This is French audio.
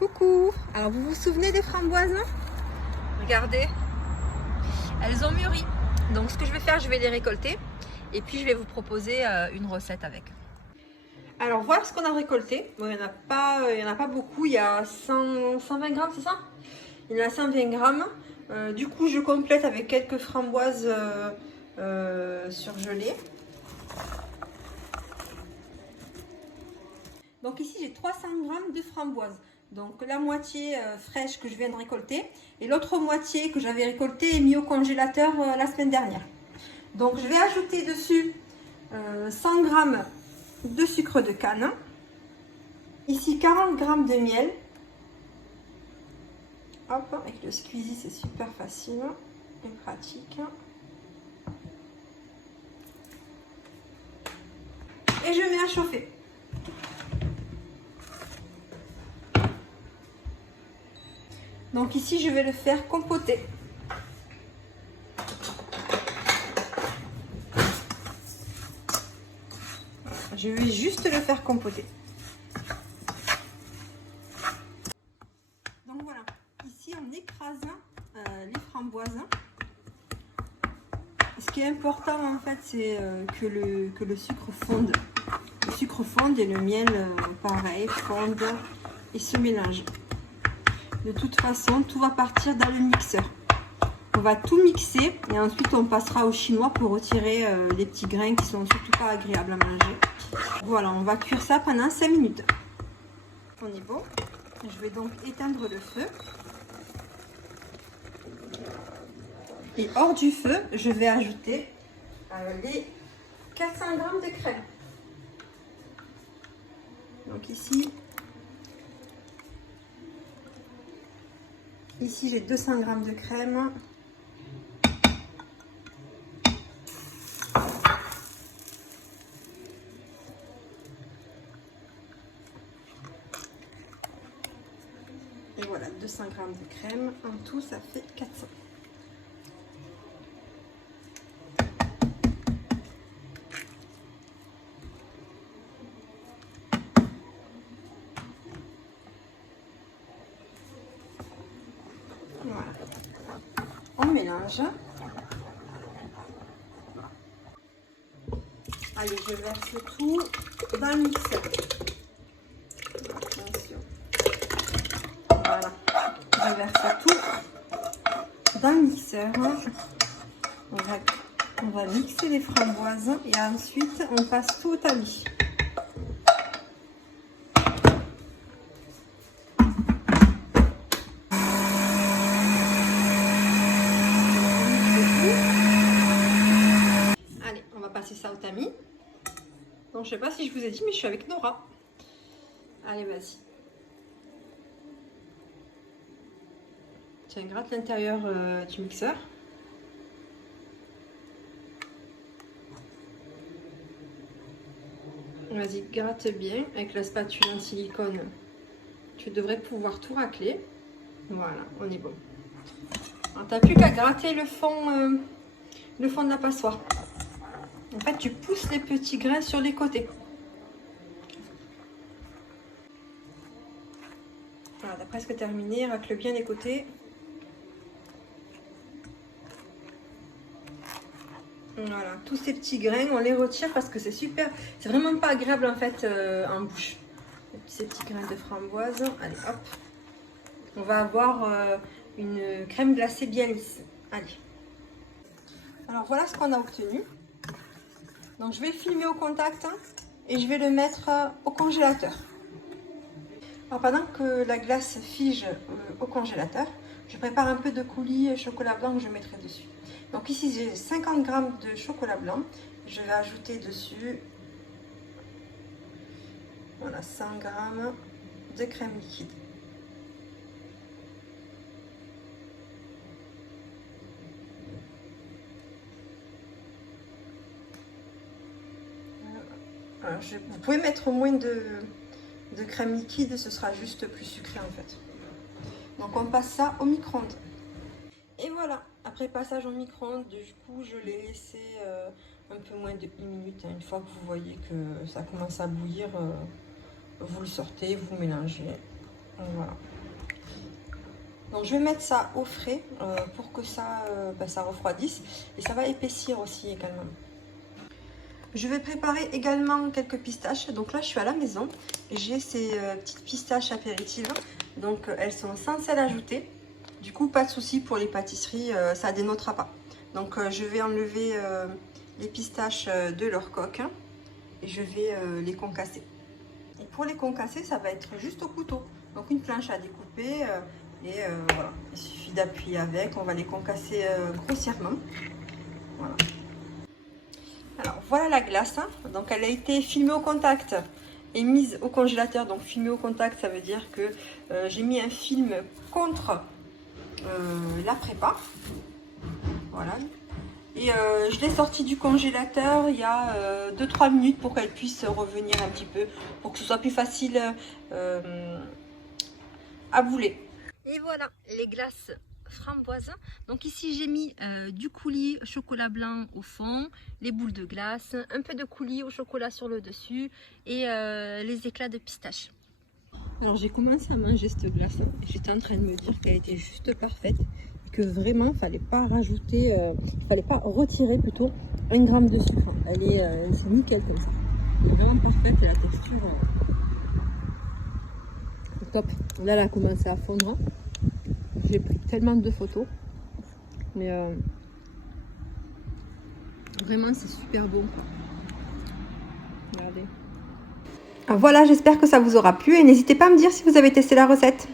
Coucou! Alors vous vous souvenez des framboises? Regardez, elles ont mûri. Donc ce que je vais faire, je vais les récolter et puis je vais vous proposer une recette avec. Alors voilà ce qu'on a récolté. Bon, il n'y en a pas beaucoup, il y a 120 grammes, c'est ça? Il y en a 120 grammes. Du coup, je complète avec quelques framboises surgelées. Donc ici, j'ai 300 grammes de framboises. Donc la moitié fraîche que je viens de récolter et l'autre moitié que j'avais récoltée et mis au congélateur la semaine dernière. Donc je vais ajouter dessus 100 grammes de sucre de canne. Ici 40 grammes de miel. Hop, avec le squeezie c'est super facile et pratique. Et je mets à chauffer. Donc ici je vais le faire compoter. Je vais juste le faire compoter. Donc voilà, ici on écrase les framboises. Ce qui est important en fait, c'est que le sucre fonde. Le sucre fonde et le miel, pareil, fonde et se mélange. De toute façon, tout va partir dans le mixeur. On va tout mixer et ensuite on passera au chinois pour retirer les petits grains qui sont surtout pas agréables à manger. Voilà, on va cuire ça pendant 5 minutes. On est bon. Je vais donc éteindre le feu. Et hors du feu, je vais ajouter les 400 g de crème. Donc ici j'ai 200 g de crème. Et voilà, 200 g de crème. En tout, ça fait 400. Voilà. On mélange. Allez, je verse tout dans le mixeur. Attention. Voilà. Je verse tout dans le mixeur. On va mixer les framboises et ensuite on passe tout au tamis. Allez, on va passer ça au tamis. Donc je sais pas si je vous ai dit, mais je suis avec Nora. Allez, vas-y. Tiens, gratte l'intérieur du mixeur. Vas-y, gratte bien avec la spatule en silicone. Tu devrais pouvoir tout racler. Voilà, on est bon. Alors, t'as plus qu'à gratter le fond de la passoire. En fait, tu pousses les petits grains sur les côtés. Voilà, t'as presque terminé. Racle bien les côtés. Voilà, tous ces petits grains, on les retire parce que c'est super. C'est vraiment pas agréable en fait en bouche. Ces petits grains de framboise. Allez, hop. On va avoir une crème glacée bien lisse. Allez. Alors voilà ce qu'on a obtenu. Donc je vais le filmer au contact et je vais le mettre au congélateur. Alors pendant que la glace fige au congélateur, je prépare un peu de coulis chocolat blanc que je mettrai dessus. Donc ici j'ai 50 g de chocolat blanc. Je vais ajouter dessus voilà, 100 g de crème liquide. Alors, vous pouvez mettre moins de crème liquide, ce sera juste plus sucré en fait. Donc on passe ça au micro-ondes. Et voilà, après passage au micro-ondes, du coup je l'ai laissé un peu moins de 1 minute. Une fois que vous voyez que ça commence à bouillir, vous le sortez, vous mélangez. Voilà. Donc je vais mettre ça au frais pour que ça, ça refroidisse et ça va épaissir aussi également. Je vais préparer également quelques pistaches. Donc là je suis à la maison. J'ai ces petites pistaches apéritives. Donc elles sont sans sel ajouté. Du coup pas de souci pour les pâtisseries, ça dénotera pas. Donc je vais enlever les pistaches de leur coque et je vais les concasser. Et pour les concasser ça va être juste au couteau. Donc une planche à découper. Et voilà, il suffit d'appuyer avec, on va les concasser grossièrement. Voilà. Alors voilà la glace, hein. Donc elle a été filmée au contact et mise au congélateur. Donc filmée au contact, ça veut dire que j'ai mis un film contre la prépa. Voilà. Et je l'ai sortie du congélateur il y a 2-3 minutes pour qu'elle puisse revenir un petit peu, pour que ce soit plus facile à bouler. Et voilà les glaces framboises. Donc ici j'ai mis du coulis chocolat blanc au fond, les boules de glace, un peu de coulis au chocolat sur le dessus et les éclats de pistache. Alors j'ai commencé à manger cette glace et j'étais en train de me dire qu'elle était juste parfaite et que vraiment il fallait pas rajouter, il fallait pas retirer plutôt 1 gramme de sucre. Elle est c'est nickel comme ça. Elle est vraiment parfaite et la texture top. Là elle a commencé à fondre. J'ai pris tellement de photos, mais vraiment c'est super bon quoi. Regardez. Voilà, j'espère que ça vous aura plu et n'hésitez pas à me dire si vous avez testé la recette.